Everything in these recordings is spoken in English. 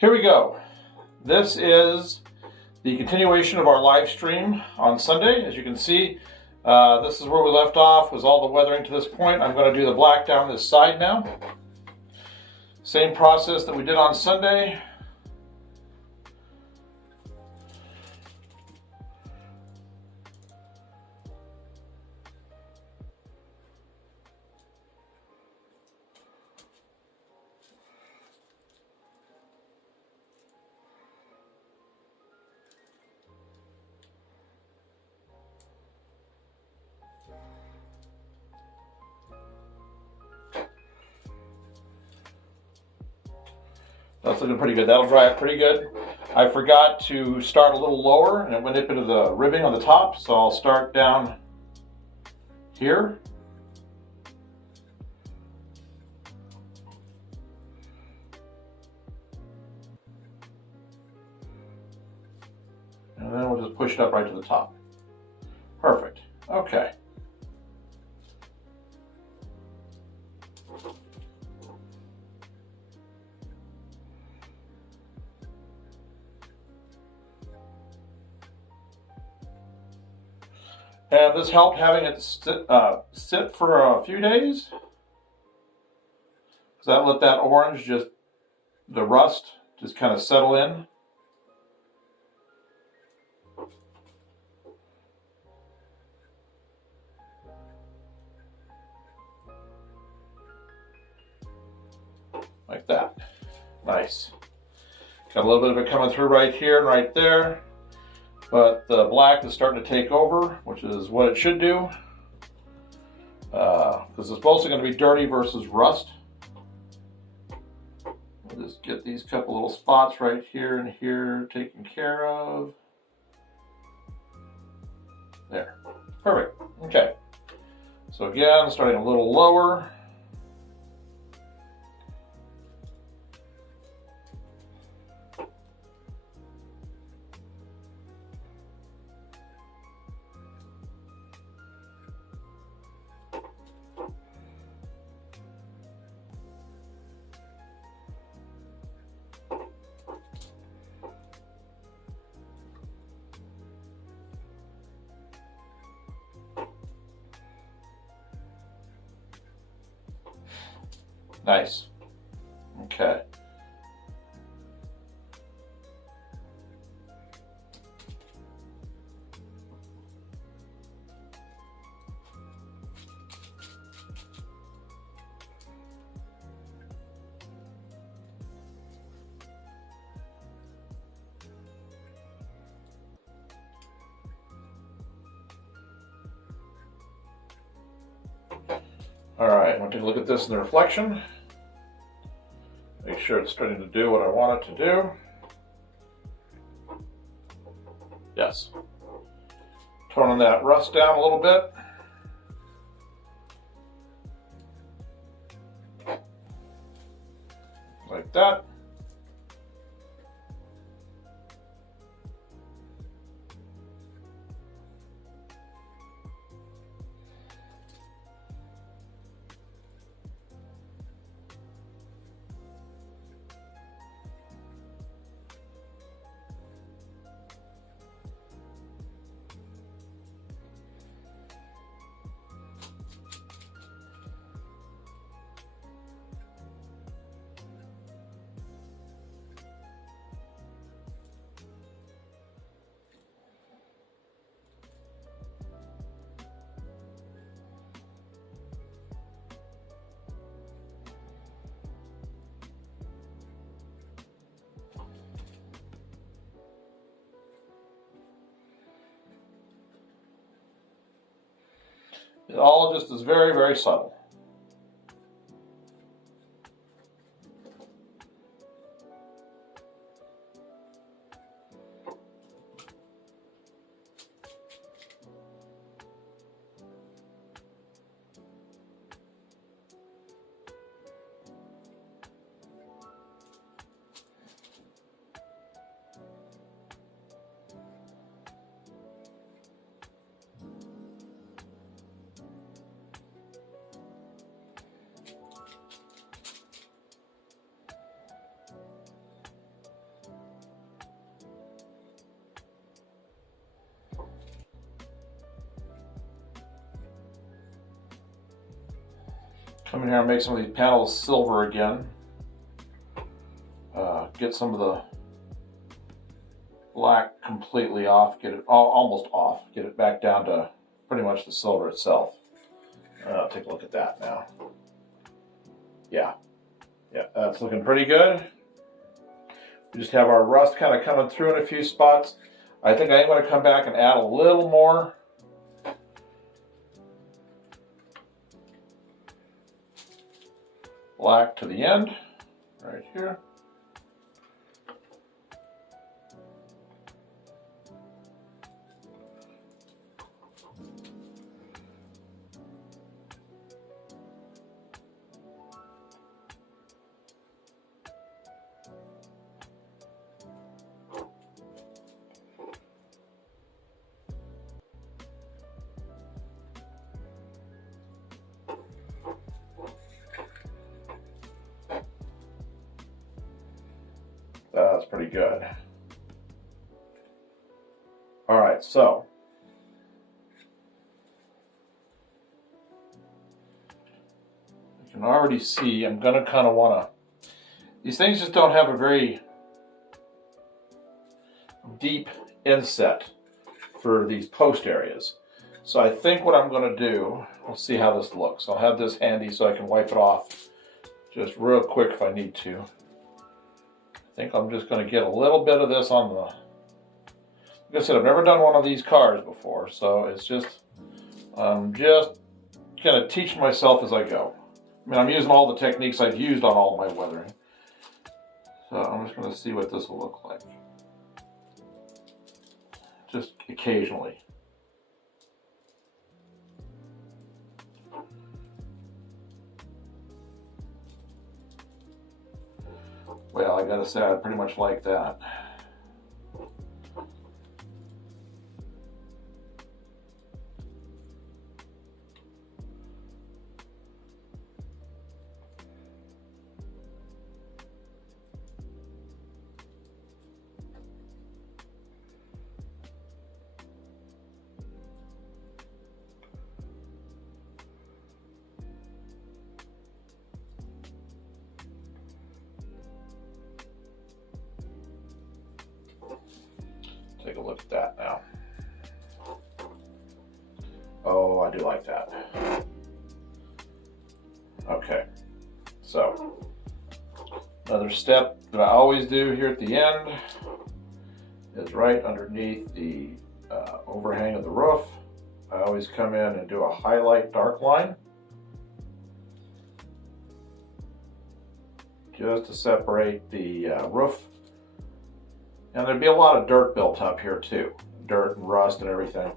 Here we go. This is the continuation of our live stream on Sunday. As you can see, this is where we left off, was all the weathering to this point. I'm going to do the black down this side now. Same process that we did on Sunday. That's looking pretty good. That'll dry up pretty good. I forgot to start a little lower and it went into the ribbing on the top, so I'll start down here. And then we'll just push it up right to the top. Perfect. Okay. And this helped having it sit for a few days. Because that let that orange, the rust, just kind of settle in. Like that. Nice. Got a little bit of it coming through right here and right there. But the black is starting to take over, which is what it should do. Because it's mostly going to be dirty versus rust. We'll just get these couple little spots right here and here taken care of. There. Perfect. Okay. So again, starting a little lower. Nice. Okay. All right, I'm going to take a look at this in the reflection. Make sure it's starting to do what I want it to do. Yes. Toning that rust down a little bit. Like that. It all just is very, very subtle. Come in here and make some of these panels silver again. Get some of the black completely off, get it almost off, get it back down to pretty much the silver itself. Take a look at that now. Yeah, that's looking pretty good. We just have our rust kind of coming through in a few spots. I think I'm going to come back and add a little more. Black to the end, right here. That's pretty good. All right, so you can already see I'm going to kind of want to, these things just don't have a very deep inset for these post areas. So I think what I'm going to do, we'll see how this looks. I'll have this handy so I can wipe it off just real quick if I need to. I think I'm just going to get a little bit of this on the, like I said, I've never done one of these cars before, so it's just, I'm just going to teach myself as I go. I mean, I'm using all the techniques I've used on all of my weathering. So I'm just going to see what this will look like. Just occasionally. Well, I gotta say, I pretty much like that. Take a look at that now. Oh, I do like that. Okay, so another step that I always do here at the end is right underneath the overhang of the roof. I always come in and do a highlight dark line just to separate the roof. And there'd be a lot of dirt built up here too, dirt and rust and everything.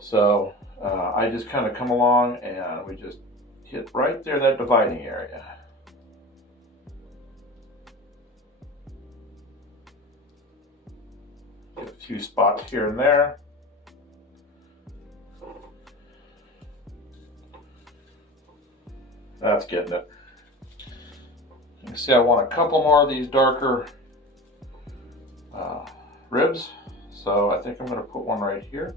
So I just kind of come along and we just hit right there, that dividing area. Get a few spots here and there. That's getting it. You can see I want a couple more of these darker ribs, so I think I'm going to put one right here.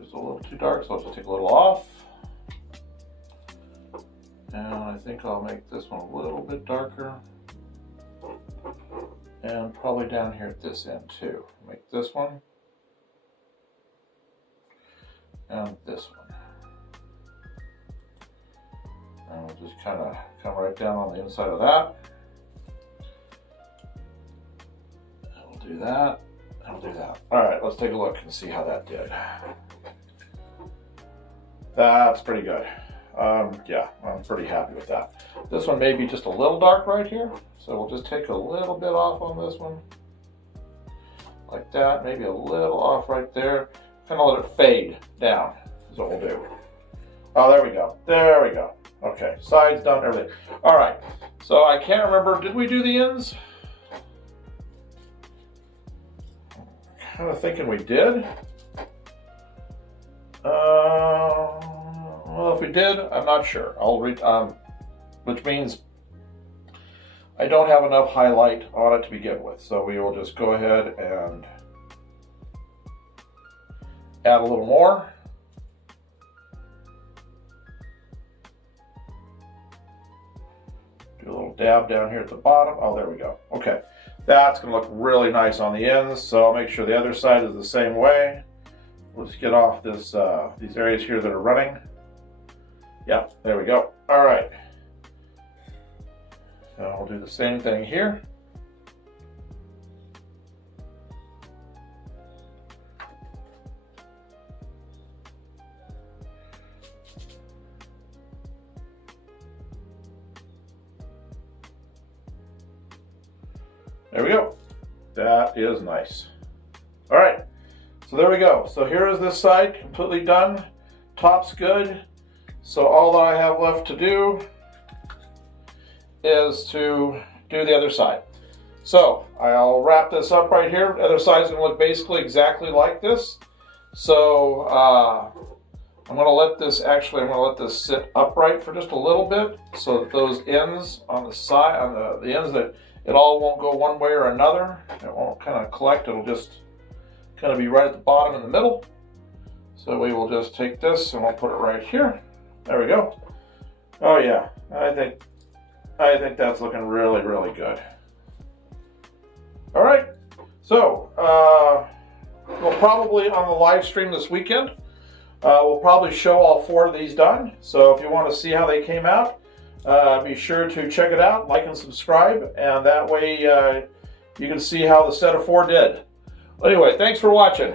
Just a little too dark, so I'll just take a little off. And I think I'll make this one a little bit darker. And probably down here at this end too. Make this one. And this one. And we'll just kind of come right down on the inside of that. And we'll do that. And we'll do that. All right, let's take a look and see how that did. That's pretty good. Yeah, I'm pretty happy with that. This one may be just a little dark right here, so we'll just take a little bit off on this one. Like that, maybe a little off right there. Kind of let it fade down is what we'll do. Oh, there we go. There we go. Okay, sides done, everything. All right, so I can't remember, did we do the ends? Kind of thinking we did. Well, if we did, I'm not sure. I'll read, which means I don't have enough highlight on it to begin with. So we will just go ahead and add a little more. little dab down here at the bottom. Oh, there we go. Okay, that's going to look really nice on the ends. So I'll make sure the other side is the same way. We'll just get off this these areas here that are running. Yep, there we go. All right. So I'll do the same thing here. There we go. That is nice. All right, so there we go. So here is this side completely done. Top's good. So all that I have left to do is to do the other side. So I'll wrap this up right here. The other side's gonna look basically exactly like this. So I'm gonna let this sit upright for just a little bit so that those ends on the side, on the ends that it all won't go one way or another. It won't kind of collect. It'll just kind of be right at the bottom in the middle. So we will just take this and we'll put it right here. There we go. Oh yeah, I think that's looking really, really good. All right, so we'll probably on the live stream this weekend, we'll probably show all 4 of these done. So if you want to see how they came out, be sure to check it out, like and subscribe, and that way you can see how the set of 4 did. Anyway, thanks for watching.